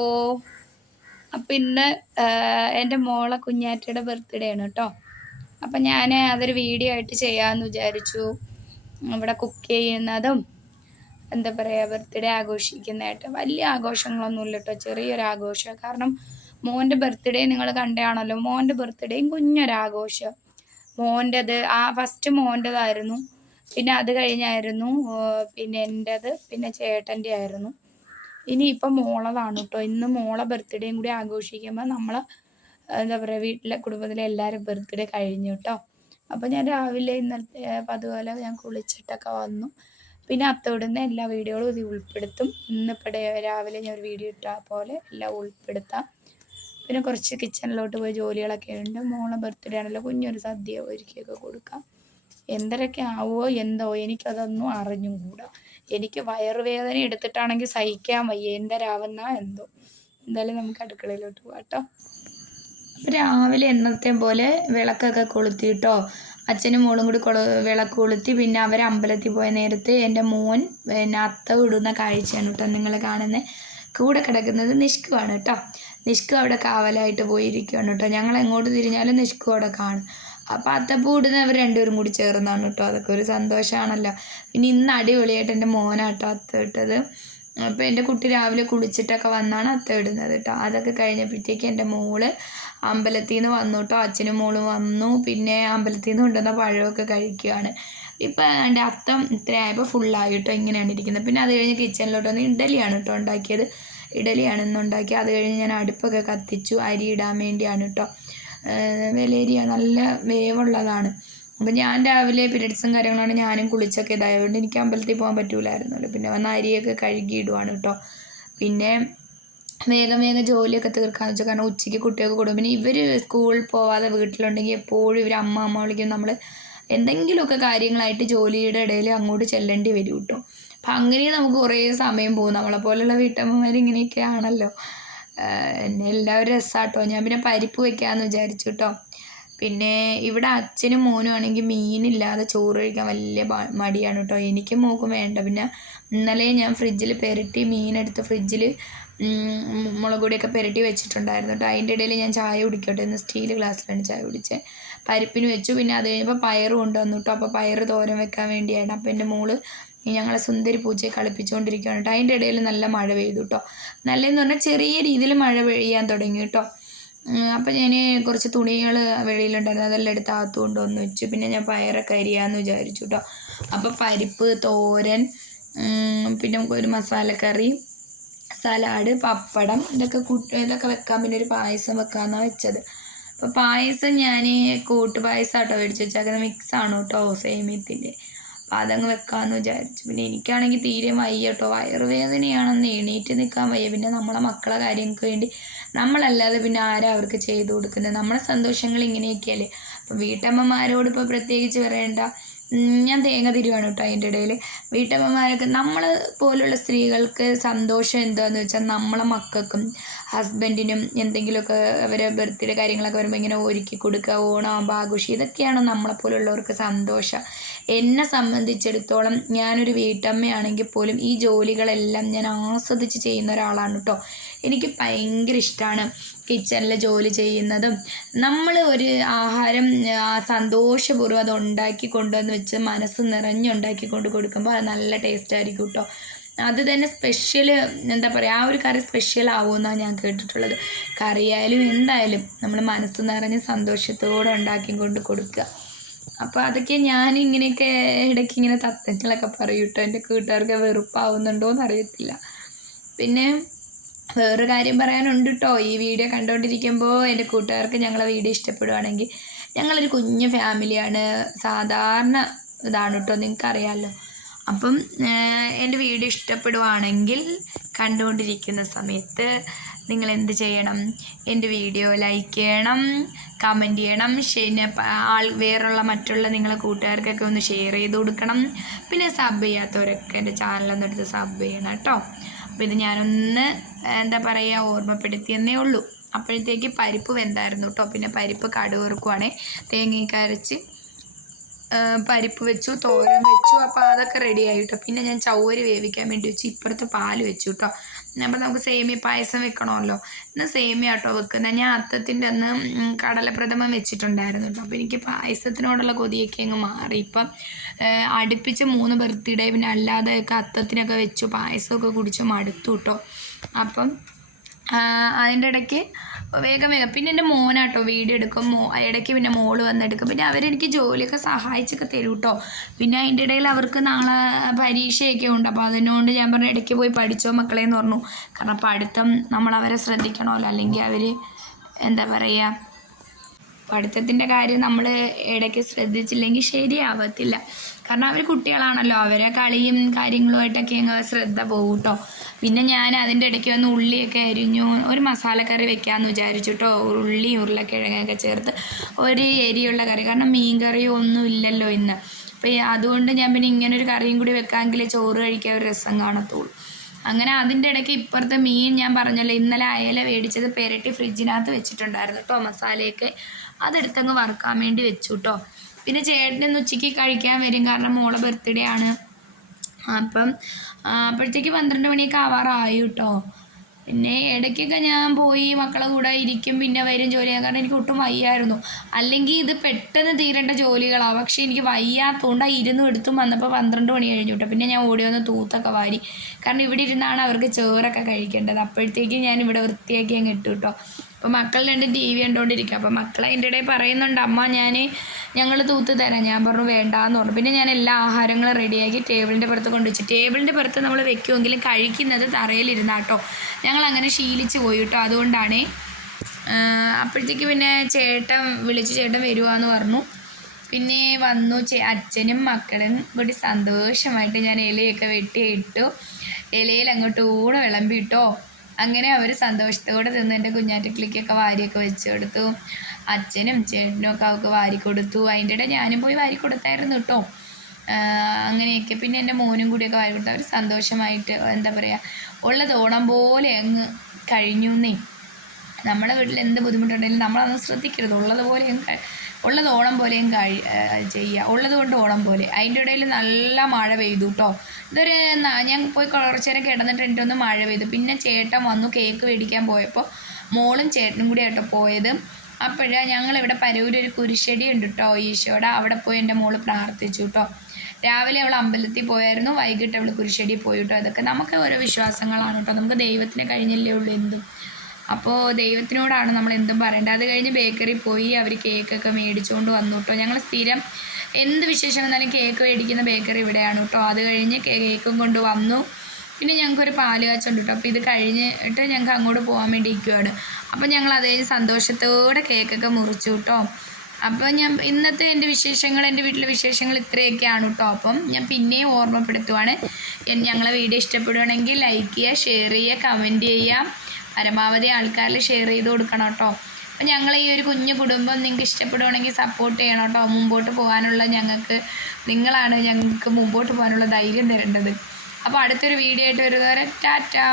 ഓ അപ്പം ഇന്ന് എൻ്റെ മോളെ കുഞ്ഞാറ്റയുടെ ബർത്ത്ഡേ ആണ് കേട്ടോ. അപ്പം ഞാൻ അതൊരു വീഡിയോ ആയിട്ട് ചെയ്യാമെന്ന് വിചാരിച്ചു. ഇവിടെ കുക്ക് ചെയ്യുന്നതും എന്താ പറയുക ബർത്ത്ഡേ ആഘോഷിക്കുന്നതായിട്ട് വലിയ ആഘോഷങ്ങളൊന്നുമില്ല കേട്ടോ, ചെറിയൊരു ആഘോഷം. കാരണം മോൻ്റെ ബർത്ത്ഡേ നിങ്ങൾ കണ്ടാണല്ലോ, മോൻ്റെ ബർത്ത്ഡേയും കുഞ്ഞൊരാഘോഷം. മോൻ്റെത് ഫസ്റ്റ് മോൻ്റെതായിരുന്നു, പിന്നെ അത് കഴിഞ്ഞായിരുന്നു പിന്നെ എൻ്റെത്, പിന്നെ ചേട്ടൻ്റെ ആയിരുന്നു. ഇനിയിപ്പം മോളതാണ് കേട്ടോ. ഇന്ന് മോളെ ബർത്ത്ഡേയും കൂടി ആഘോഷിക്കുമ്പോൾ നമ്മൾ എന്താ പറയുക വീട്ടിലെ കുടുംബത്തിലെ എല്ലാവരും ബർത്ത്ഡേ കഴിഞ്ഞു കേട്ടോ. അപ്പോൾ ഞാൻ രാവിലെ ഇന്നത്തെ അതുപോലെ ഞാൻ കുളിച്ചിട്ടൊക്കെ വന്നു. പിന്നെ അത്തോടുന്ന എല്ലാ വീഡിയോകളും ഇത് ഉൾപ്പെടുത്തും. ഇന്നിപ്പോൾ രാവിലെ ഞാൻ ഒരു വീഡിയോ ഇട്ടാൽ പോലെ എല്ലാം ഉൾപ്പെടുത്താം. പിന്നെ കുറച്ച് കിച്ചണിലോട്ട് പോയി ജോലികളൊക്കെ ഉണ്ട്. മോളെ ബർത്ത്ഡേ ആണല്ലോ, കുഞ്ഞൊരു സദ്യ ഒരുക്കിയൊക്കെ കൊടുക്കാം. എന്തരൊക്കെ ആവുമോ എന്തോ, എനിക്കതൊന്നും അറിഞ്ഞും കൂടാ. എനിക്ക് വയറുവേദന എടുത്തിട്ടാണെങ്കിൽ സഹിക്കാൻ വയ്യ, എന്തരാവുന്ന എന്തോ. എന്തായാലും നമുക്ക് അടുക്കളയിലോട്ട് പോകാം കേട്ടോ. അപ്പം രാവിലെ എന്നത്തെ പോലെ വിളക്കൊക്കെ കൊളുത്തി കേട്ടോ. അച്ഛനും മോളും കൂടി വിളക്ക് കൊളുത്തി. പിന്നെ അവർ അമ്പലത്തിൽ പോയ നേരത്ത് എൻ്റെ മോൻ പിന്നെ അത്ത വിടുന്ന കാഴ്ചയാണ് കേട്ടോ നിങ്ങൾ കാണുന്നത്. കൂടെ കിടക്കുന്നത് നിഷ്കുവാണ് കേട്ടോ. നിഷ്കു അവിടെ കാവലായിട്ട് പോയിരിക്കുകയാണ് കേട്ടോ. ഞങ്ങൾ എങ്ങോട്ട് തിരിഞ്ഞാലും നിഷ്കു അവിടെ കാണും. അപ്പോൾ അത്തപ്പൂ ഇടുന്നവർ രണ്ടുപേരും കൂടി ചേർന്നാണ് കേട്ടോ. അതൊക്കെ ഒരു സന്തോഷമാണല്ലോ. പിന്നെ ഇന്ന് അടിപൊളിയായിട്ട് എൻ്റെ മോനാട്ടോ അത്ത ഇട്ടത്. അപ്പോൾ എൻ്റെ കുട്ടി രാവിലെ കുളിച്ചിട്ടൊക്കെ വന്നാണ് അത്ത ഇടുന്നത് കേട്ടോ. അതൊക്കെ കഴിഞ്ഞപ്പോഴത്തേക്ക് എൻ്റെ മോള് അമ്പലത്തിൽ നിന്ന് വന്നു കേട്ടോ. അച്ഛനും മോളും വന്നു. പിന്നെ അമ്പലത്തിൽ നിന്ന് കൊണ്ടുവന്ന പഴമൊക്കെ കഴിക്കുകയാണ്. ഇപ്പം എൻ്റെ അത്തം ഇത്രയായപ്പോൾ ഫുള്ളായി കേട്ടോ. ഇങ്ങനെയാണ് ഇരിക്കുന്നത്. പിന്നെ അത് കഴിഞ്ഞ് കിച്ചണിലോട്ട് വന്ന് ഇഡലിയാണ് കേട്ടോ ഉണ്ടാക്കിയത്. ഇഡലിയാണ് ഇന്ന് ഉണ്ടാക്കി. അത് കഴിഞ്ഞ് ഞാൻ അടുപ്പൊക്കെ കത്തിച്ചു. അരി ഇടാൻ വേണ്ടിയാണ് കേട്ടോ. വെലേരിയ നല്ല വേവുള്ളതാണ്. അപ്പം ഞാൻ രാവിലെ പീരിയഡ്സും കാര്യങ്ങളാണ്, ഞാനും കുളിച്ചൊക്കെ ഇതായതുകൊണ്ട് എനിക്ക് അമ്പലത്തിൽ പോകാൻ പറ്റൂലായിരുന്നല്ലോ. പിന്നെ വന്ന് അരിയൊക്കെ കഴുകിയിടുവാണ് കേട്ടോ. പിന്നെ വേഗം ജോലിയൊക്കെ തീർക്കാമെന്ന് വെച്ചാൽ, കാരണം ഉച്ചയ്ക്ക് കുട്ടികൾക്ക് കൊടുക്കും. പിന്നെ ഇവർ സ്കൂളിൽ പോവാതെ വീട്ടിലുണ്ടെങ്കിൽ എപ്പോഴും ഇവർ അമ്മ വിളിക്കും. നമ്മൾ എന്തെങ്കിലുമൊക്കെ കാര്യങ്ങളായിട്ട് ജോലിയുടെ ഇടയിൽ അങ്ങോട്ട് ചെല്ലേണ്ടി വരും കേട്ടോ. അപ്പം അങ്ങനെ നമുക്ക് കുറേ സമയം പോകും. നമ്മളെപ്പോലുള്ള വീട്ടമ്മമാർ ഇങ്ങനെയൊക്കെ ആണല്ലോ. എന്നെ എല്ലാവരും രസമാട്ടോ. ഞാൻ പിന്നെ പരിപ്പ് വയ്ക്കാമെന്ന് വിചാരിച്ചു കേട്ടോ. പിന്നെ ഇവിടെ അച്ഛനും മോനും ആണെങ്കിൽ മീനില്ലാതെ ചോറ് കഴിക്കാൻ വലിയ മടിയാണ് കേട്ടോ. എനിക്കും മോക്കും വേണ്ട. പിന്നെ ഇന്നലെ ഞാൻ ഫ്രിഡ്ജിൽ പുരട്ടി മീനെടുത്ത് ഫ്രിഡ്ജിൽ മുളക് പൊടിയൊക്കെ പുരട്ടി വെച്ചിട്ടുണ്ടായിരുന്നു കേട്ടോ. അതിൻ്റെ ഇടയിൽ ഞാൻ ചായ കുടിക്കട്ടെ, ഇന്ന് സ്റ്റീൽ ഗ്ലാസ്സിലാണ് ചായ കുടിച്ചത്. പരിപ്പിന് വെച്ചു. പിന്നെ അത് കഴിഞ്ഞപ്പോൾ പയറ് കൊണ്ടുവന്നു കേട്ടോ. അപ്പോൾ പയറ് തോരൻ വെക്കാൻ വേണ്ടിയാണ്. അപ്പോൾ എൻ്റെ മോള് ഞങ്ങളെ സുന്ദരി പൂച്ചയെ കളിപ്പിച്ചുകൊണ്ടിരിക്കുകയാണ് കേട്ടോ. അതിൻ്റെ ഇടയിൽ നല്ല മഴ പെയ്തു കേട്ടോ. നല്ലതെന്ന് പറഞ്ഞാൽ ചെറിയ രീതിയിൽ മഴ പെയ്യാൻ തുടങ്ങി കേട്ടോ. അപ്പം ഞാൻ കുറച്ച് തുണികൾ വെളിയിലുണ്ടായിരുന്നു, അതെല്ലാം എടുത്ത് അകത്ത് കൊണ്ടുവന്ന് വെച്ചു. പിന്നെ ഞാൻ പയറൊക്കെ അരിയാമെന്ന് വിചാരിച്ചു കേട്ടോ. അപ്പോൾ പരിപ്പ് തോരൻ, പിന്നെ ഒരു മസാലക്കറി, സലാഡ്, പപ്പടം, ഇതൊക്കെ വെക്കാം. പിന്നെ ഒരു പായസം വെക്കാമെന്നാണ് വെച്ചത്. അപ്പോൾ പായസം ഞാൻ കൂട്ട് പായസം കേട്ടോ മേടിച്ച് വെച്ചേക്കുന്നത്. മിക്സാണ് കേട്ടോ സേമിയത്തിൻ്റെ. അപ്പോൾ അതങ്ങ് വെക്കാമെന്ന് വിചാരിച്ചു. പിന്നെ എനിക്കാണെങ്കിൽ തീരെ വയ്യ കേട്ടോ. വയറുവേദനയാണെന്ന് എണീറ്റ് നിൽക്കാൻ വയ്യ. പിന്നെ നമ്മളെ മക്കളെ കാര്യങ്ങൾക്ക് വേണ്ടി നമ്മളല്ലാതെ പിന്നെ ആരാ അവർക്ക് ചെയ്തു കൊടുക്കുന്നത്? നമ്മളെ സന്തോഷങ്ങൾ ഇങ്ങനെയൊക്കെയല്ലേ. അപ്പം വീട്ടമ്മമാരോട് ഇപ്പോൾ പ്രത്യേകിച്ച് പറയേണ്ട. ഞാൻ തേങ്ങ തിരുവാണ് കേട്ടോ. അതിൻ്റെ ഇടയിൽ വീട്ടമ്മമാരൊക്കെ നമ്മൾ പോലുള്ള സ്ത്രീകൾക്ക് സന്തോഷം എന്താണെന്ന് വെച്ചാൽ നമ്മളെ മക്കൾക്കും ഹസ്ബൻഡിനും എന്തെങ്കിലുമൊക്കെ അവരെ ബർത്ത്ഡേ കാര്യങ്ങളൊക്കെ വരുമ്പോൾ ഇങ്ങനെ ഒരുക്കി കൊടുക്കുക, ഓണാകുമ്പോൾ ആഘോഷം, ഇതൊക്കെയാണ് നമ്മളെപ്പോലുള്ളവർക്ക് സന്തോഷം. എന്നെ സംബന്ധിച്ചിടത്തോളം ഞാനൊരു വീട്ടമ്മയാണെങ്കിൽ പോലും ഈ ജോലികളെല്ലാം ഞാൻ ആസ്വദിച്ച് ചെയ്യുന്ന ഒരാളാണ് കേട്ടോ. എനിക്ക് ഭയങ്കര ഇഷ്ടമാണ് കിച്ചണിൽ ജോലി ചെയ്യുന്നതും. നമ്മൾ ഒരു ആഹാരം സന്തോഷപൂർവ്വം അത് ഉണ്ടാക്കി കൊണ്ടുവന്ന് വെച്ച് മനസ്സ് നിറഞ്ഞുണ്ടാക്കി കൊണ്ട് കൊടുക്കുമ്പോൾ അത് നല്ല ടേസ്റ്റ് ആയിരിക്കും കേട്ടോ. അത് തന്നെ സ്പെഷ്യൽ എന്താ പറയുക, ആ ഒരു കറി സ്പെഷ്യൽ ആവുമെന്നാണ് ഞാൻ കേട്ടിട്ടുള്ളത്. കറിയായാലും എന്തായാലും നമ്മൾ മനസ്സ് നിറഞ്ഞ് സന്തോഷത്തോടെ ഉണ്ടാക്കി കൊണ്ട് കൊടുക്കുക. അപ്പോൾ അതൊക്കെ ഞാൻ ഇങ്ങനെയൊക്കെ ഇടയ്ക്ക് ഇങ്ങനെ തത്വങ്ങളൊക്കെ പറയും കേട്ടോ. എൻ്റെ കൂട്ടുകാർക്ക് വെറുപ്പാവുന്നുണ്ടോ എന്നറിയത്തില്ല. പിന്നെ വേറൊരു കാര്യം പറയാനുണ്ട് കേട്ടോ. ഈ വീഡിയോ കണ്ടുകൊണ്ടിരിക്കുമ്പോൾ എൻ്റെ കൂട്ടുകാർക്ക് ഞങ്ങളെ വീഡിയോ ഇഷ്ടപ്പെടുവാണെങ്കിൽ, ഞങ്ങളൊരു കുഞ്ഞു ഫാമിലിയാണ്, സാധാരണ ഇതാണ് കേട്ടോ, നിങ്ങൾക്കറിയാമല്ലോ. അപ്പം എൻ്റെ വീഡിയോ ഇഷ്ടപ്പെടുവാണെങ്കിൽ കണ്ടുകൊണ്ടിരിക്കുന്ന സമയത്ത് നിങ്ങൾ എന്ത് ചെയ്യണം? എൻ്റെ വീഡിയോ ലൈക്ക് ചെയ്യണം, കമൻറ്റ് ചെയ്യണം, വേറുള്ള മറ്റുള്ള നിങ്ങളെ കൂട്ടുകാർക്കൊക്കെ ഒന്ന് ഷെയർ ചെയ്ത് കൊടുക്കണം. പിന്നെ സബ് ചെയ്യാത്തവരൊക്കെ എൻ്റെ ചാനലൊന്നും എടുത്ത് സബ് ചെയ്യണം കേട്ടോ. അപ്പോൾ ഇത് ഞാനൊന്ന് എന്താ പറയുക ഓർമ്മപ്പെടുത്തിയെന്നേ ഉള്ളൂ. അപ്പോഴത്തേക്ക് പരിപ്പ് വെന്തായിരുന്നു കേട്ടോ. പിന്നെ പരിപ്പ് കടുക് വറുക്കുവാണേ, തേങ്ങയൊക്കെ അരച്ച് പരിപ്പ് വെച്ചു, തോരൻ വെച്ചു. അപ്പോൾ അതൊക്കെ റെഡി ആയി കേട്ടോ. പിന്നെ ഞാൻ ചൗവരി വേവിക്കാൻ വേണ്ടി വെച്ചു. ഇപ്പുറത്ത് പാല് വെച്ചു കേട്ടോ. അപ്പോൾ നമുക്ക് സേമിയ പായസം വെക്കണമല്ലോ. ഇന്ന് സേമിയ കേട്ടോ വെക്കുന്നത്. ഞാൻ അത്തത്തിൻ്റെ അന്ന് കടലപ്രഥമൻ വെച്ചിട്ടുണ്ടായിരുന്നു കേട്ടോ. അപ്പോൾ എനിക്ക് പായസത്തിനോടുള്ള കൊതിയൊക്കെ അങ്ങ് മാറി. ഇപ്പം അടുപ്പിച്ച് 3 ബർത്ത്ഡേ പിന്നെ അല്ലാതെയൊക്കെ അത്തത്തിനൊക്കെ വെച്ചു, പായസമൊക്കെ കുടിച്ച് മടുത്തു കേട്ടോ. അപ്പം അതിൻ്റെ ഇടയ്ക്ക് വേഗം പിന്നെ എൻ്റെ മോനാട്ടോ വീഡിയോ എടുക്കും, ഇടയ്ക്ക് പിന്നെ മോള് വന്നെടുക്കും. പിന്നെ അവരെനിക്ക് ജോലിയൊക്കെ സഹായിച്ചൊക്കെ തരും കേട്ടോ. പിന്നെ അതിൻ്റെ ഇടയിൽ അവർക്ക് നാളെ പരീക്ഷയൊക്കെ ഉണ്ട്. അപ്പോൾ അതിനോണ്ട് ഞാൻ പറഞ്ഞു ഇടയ്ക്ക് പോയി പഠിച്ചോ മക്കളെ എന്ന് പറഞ്ഞു. കാരണം പഠിത്തം നമ്മളവരെ ശ്രദ്ധിക്കണമല്ലോ, അല്ലെങ്കിൽ അവർ എന്താ പറയുക, പഠിത്തത്തിൻ്റെ കാര്യം നമ്മൾ ഇടയ്ക്ക് ശ്രദ്ധിച്ചില്ലെങ്കിൽ ശരിയാവത്തില്ല. കാരണം അവർ കുട്ടികളാണല്ലോ, അവരെ കളിയും കാര്യങ്ങളുമായിട്ടൊക്കെ അങ്ങ് ശ്രദ്ധ പോകും കേട്ടോ. പിന്നെ ഞാൻ അതിൻ്റെ ഇടയ്ക്ക് വന്ന് ഉള്ളിയൊക്കെ അരിഞ്ഞു ഒരു മസാലക്കറി വെക്കാമെന്ന് വിചാരിച്ചു കേട്ടോ. ഉള്ളിയും ഉരുളക്കിഴങ്ങൊക്കെ ചേർത്ത് ഒരു എരിയുള്ള കറി, കാരണം മീൻ കറിയോ ഒന്നും ഇല്ലല്ലോ ഇന്ന്. അപ്പോൾ അതുകൊണ്ട് ഞാൻ പിന്നെ ഇങ്ങനൊരു കറിയും കൂടി വെക്കാമെങ്കിൽ ചോറ് കഴിക്കാൻ ഒരു രസം കാണത്തുള്ളൂ. അങ്ങനെ അതിൻ്റെ ഇടയ്ക്ക് ഇപ്പുറത്തെ മീൻ ഞാൻ പറഞ്ഞല്ലോ, ഇന്നലെ അയല മേടിച്ചത് പെരട്ടി ഫ്രിഡ്ജിനകത്ത് വെച്ചിട്ടുണ്ടായിരുന്നു കേട്ടോ. മസാലയൊക്കെ അതെടുത്തങ്ങ് വറുക്കാൻ വേണ്ടി വെച്ചു കേട്ടോ. പിന്നെ ചേട്ടനൊന്ന് ഉച്ചയ്ക്ക് കഴിക്കാൻ വരും, കാരണം മോളെ ബർത്ത്ഡേ ആണ്. അപ്പം അപ്പോഴത്തേക്ക് 12 മണിയൊക്കെ ആവാറായി കേട്ടോ. പിന്നെ ഇടയ്ക്കൊക്കെ ഞാൻ പോയി മക്കളെ കൂടെ ഇരിക്കും, പിന്നെ വരും ജോലി ചെയ്യാൻ. കാരണം എനിക്ക് ഒട്ടും വയ്യായിരുന്നു. അല്ലെങ്കിൽ ഇത് പെട്ടെന്ന് തീരേണ്ട ജോലികളാണ്, പക്ഷേ എനിക്ക് വയ്യാത്തതുകൊണ്ട് ഇരുന്നും എടുത്തും വന്നപ്പോൾ 12 മണി കഴിഞ്ഞു കേട്ടോ. പിന്നെ ഞാൻ ഓടി വന്ന് തൂത്തൊക്കെ വാരി, കാരണം ഇവിടെ ഇരുന്നാണ് അവർക്ക് ചോറൊക്കെ കഴിക്കേണ്ടത്. അപ്പോഴത്തേക്ക് ഞാൻ ഇവിടെ വൃത്തിയാക്കി അങ്ങ് ഇട്ടു കേട്ടോ. അപ്പോൾ മക്കൾ 2 TV കണ്ടുകൊണ്ടിരിക്കുക. അപ്പോൾ മക്കൾ അതിൻ്റെ ഇടയിൽ പറയുന്നുണ്ട്, അമ്മ ഞങ്ങൾ തൂത്ത് തരാം. ഞാൻ പറഞ്ഞു വേണ്ടാന്ന് പറഞ്ഞു. പിന്നെ ഞാൻ എല്ലാ ആഹാരങ്ങളും റെഡിയാക്കി ടേബിളിൻ്റെ പുറത്ത് കൊണ്ടുവച്ചു. ടേബിളിൻ്റെ പുറത്ത് നമ്മൾ വെക്കുമെങ്കിലും കഴിക്കുന്നത് തറയിലിരുന്നാട്ടോ. ഞങ്ങൾ അങ്ങനെ ശീലിച്ച് പോയി കേട്ടോ. അതുകൊണ്ടാണ്. അപ്പോഴത്തേക്ക് പിന്നെ ചേട്ടൻ വരുവാന്ന് പറഞ്ഞു. പിന്നെ വന്നു അച്ഛനും മക്കളും കൂടി സന്തോഷമായിട്ട് ഞാൻ ഇലയൊക്കെ വെട്ടിയിട്ടു. ഇലയിൽ അങ്ങോട്ട് ഊണ് വിളമ്പിട്ടോ. അങ്ങനെ അവർ സന്തോഷത്തോടെ തിന്ന് എൻ്റെ കുഞ്ഞാറ്റക്കിളിക്കൊക്കെ വാരിയൊക്കെ വെച്ച് കൊടുത്തു. അച്ഛനും ചേട്ടനും ഒക്കെ അവർക്ക് വാരി കൊടുത്തു. അതിൻ്റെ ഇടയിൽ ഞാനും പോയി വാരി കൊടുത്തായിരുന്നു കേട്ടോ. അങ്ങനെയൊക്കെ പിന്നെ എൻ്റെ മോനും കൂടിയൊക്കെ വാരി കൊടുത്തു. അവർ സന്തോഷമായിട്ട് എന്താ പറയുക, ഉള്ളത് ഓണം പോലെ അങ്ങ് കഴിഞ്ഞുന്നേ. നമ്മുടെ വീട്ടിൽ എന്ത് ബുദ്ധിമുട്ടുണ്ടെങ്കിലും നമ്മളതൊന്നും ശ്രദ്ധിക്കരുത്. ഉള്ളത് ഓണം പോലെയും ചെയ്യുക, ഉള്ളത് കൊണ്ട് ഓണം പോലെ. അതിൻ്റെ ഇടയിൽ നല്ല മഴ പെയ്തു കേട്ടോ. ഞാൻ പോയി കുറച്ച് നേരം കിടന്നിട്ട് എനിക്കൊന്ന് മഴ പെയ്തു. പിന്നെ ചേട്ടൻ വന്നു കേക്ക് മേടിക്കാൻ പോയപ്പോൾ മോളും ചേട്ടനും കൂടി ആയിട്ടോ പോയത്. അപ്പോഴാണ് ഞങ്ങളിവിടെ പരൂരൊരു കുരിശടി ഉണ്ട് കേട്ടോ ഈശോയുടെ, അവിടെ പോയി എൻ്റെ മോള് പ്രാർത്ഥിച്ചു കേട്ടോ. രാവിലെ അവൾ അമ്പലത്തിൽ പോയായിരുന്നു, വൈകിട്ട് അവൾ കുരിശടി പോയി കേട്ടോ. ഇതൊക്കെ നമുക്ക് ഓരോ വിശ്വാസങ്ങളാണ് കേട്ടോ. നമുക്ക് ദൈവത്തിന് കഴിഞ്ഞല്ലേ ഉള്ളൂ എന്തും. അപ്പോൾ ദൈവത്തിനോടാണ് നമ്മൾ എന്തും പറയേണ്ടത്. അത് കഴിഞ്ഞ് ബേക്കറി പോയി അവർ കേക്കൊക്കെ മേടിച്ചുകൊണ്ട് വന്നു കേട്ടോ. ഞങ്ങൾ സ്ഥിരം എന്ത് വിശേഷം വന്നാലും കേക്ക് മേടിക്കുന്ന ബേക്കറി ഇവിടെയാണ് കേട്ടോ. അത് കഴിഞ്ഞ് കേക്കും കൊണ്ട് വന്നു. പിന്നെ ഞങ്ങൾക്കൊരു പാല് കാച്ചുണ്ട് കേട്ടോ. അപ്പോൾ ഇത് കഴിഞ്ഞിട്ട് ഞങ്ങൾക്ക് അങ്ങോട്ട് പോകാൻ വേണ്ടി ഇരിക്കുകയാണ്. അപ്പോൾ ഞങ്ങൾ അത് കഴിഞ്ഞ് സന്തോഷത്തോടെ കേക്കൊക്കെ മുറിച്ചു കേട്ടോ. അപ്പോൾ ഞാൻ ഇന്നത്തെ എൻ്റെ വീട്ടിലെ വിശേഷങ്ങൾ ഇത്രയൊക്കെയാണ് കേട്ടോ. അപ്പം ഞാൻ പിന്നെയും ഓർമ്മപ്പെടുത്തുവാണ്, ഞങ്ങളെ വീഡിയോ ഇഷ്ടപ്പെടുകയാണെങ്കിൽ ലൈക്ക് ചെയ്യുക, ഷെയർ ചെയ്യുക, കമൻറ്റ് ചെയ്യുക. പരമാവധി ആൾക്കാരിൽ ഷെയർ ചെയ്ത് കൊടുക്കണം കേട്ടോ. അപ്പം ഞങ്ങൾ ഈ ഒരു കുഞ്ഞു കുടുംബം നിങ്ങൾക്ക് ഇഷ്ടപ്പെടുകയാണെങ്കിൽ സപ്പോർട്ട് ചെയ്യണം കേട്ടോ. മുമ്പോട്ട് പോകാനുള്ള നിങ്ങളാണ് ഞങ്ങൾക്ക് മുമ്പോട്ട് പോകാനുള്ള ധൈര്യം തരേണ്ടത്. അപ്പോൾ അടുത്തൊരു വീഡിയോ ആയിട്ട് വരുന്നവരെ ടാറ്റാ.